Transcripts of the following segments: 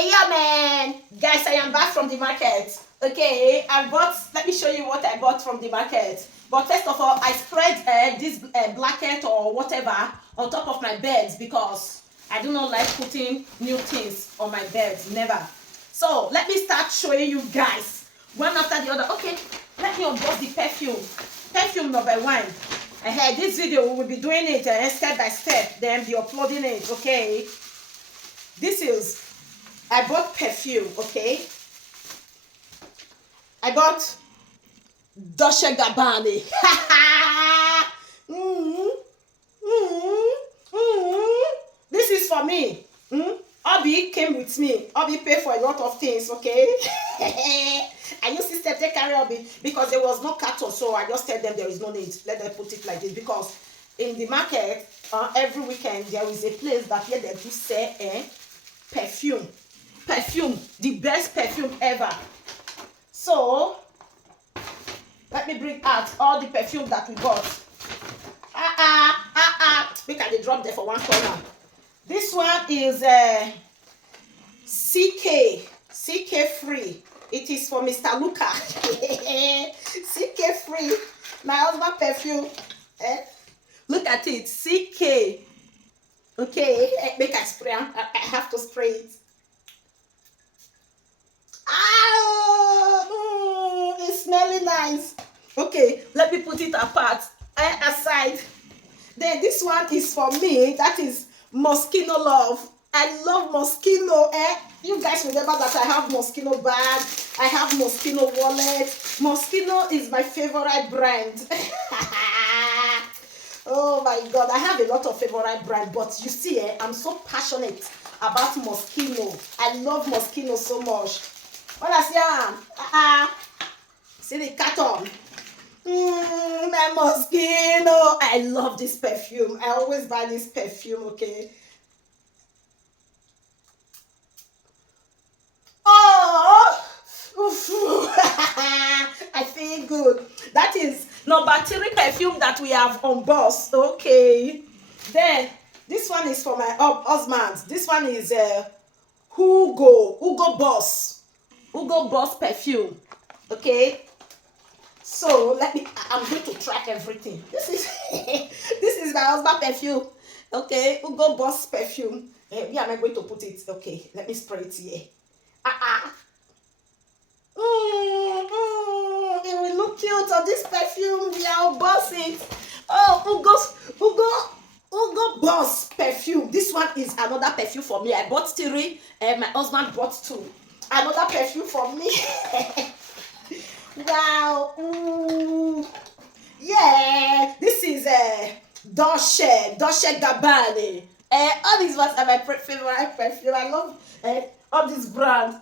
Yeah, man. Guys, I am back from the market. Okay, let me show you what I bought from the market. But first of all, I spread this blanket or whatever on top of my beds because I do not like putting new things on my beds, never. So let me start showing you guys one after the other. Okay, let me unbox the perfume. Perfume number one. This video we will be doing it step by step, then be uploading it. Okay, I bought perfume. Okay, I bought Dolce Gabbana. This is for me. Obi came with me. Obi paid for a lot of things, okay? I used to take care of Obi because there was no carton, so I just tell them there is no need. Let them put it like this because in the market, every weekend there is a place that where they do sell perfume. Perfume, the best perfume ever. So let me bring out all the perfume that we bought. Make I drop there for one corner. This one is CK free. It is for Mr. Luca. CK free. My husband perfume. Look at it. CK. Okay. Make I spray. I have to spray it. It's smelling nice. Okay, let me put it apart. Aside. Then this one is for me. That is Moschino love. I love Moschino. You guys remember that I have Moschino bag. I have Moschino wallet. Moschino is my favorite brand. Oh my God, I have a lot of favorite brand, but you see, I'm so passionate about Moschino. I love Moschino so much. When I see the carton. My Moschino. I love this perfume. I always buy this perfume, okay? Oh! I feel good. That is number 3 perfume that we have unboxed, okay? Then, this one is for my husband. This one is Hugo Boss perfume, okay? So I'm going to try everything. This is my husband perfume, okay? Hugo Boss perfume. Where am I going to put it? Okay, let me spray it here. It will look cute on this perfume. We are bossing. Oh, Hugo Boss perfume. This one is another perfume for me. I bought 3 and my husband bought 2. Another perfume for me. Wow. Yeah. This is Dolce Gabbana. All these ones are my favorite perfume. I love all these brands.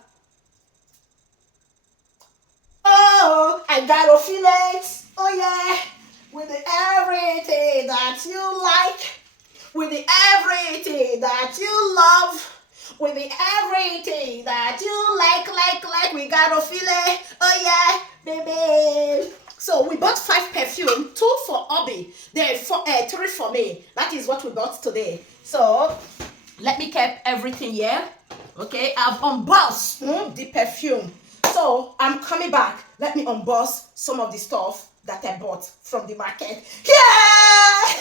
Oh, I gotta feel it. Oh yeah. With everything that you like. With everything that you love. With everything that you like, we gotta feel it. Oh yeah, baby. So we bought 5 perfume, 2 for Obi, then 3 for me. That is what we bought today. So let me keep everything here. Okay, I've unboxed the perfume. So I'm coming back. Let me unbox some of the stuff that I bought from the market. Yeah!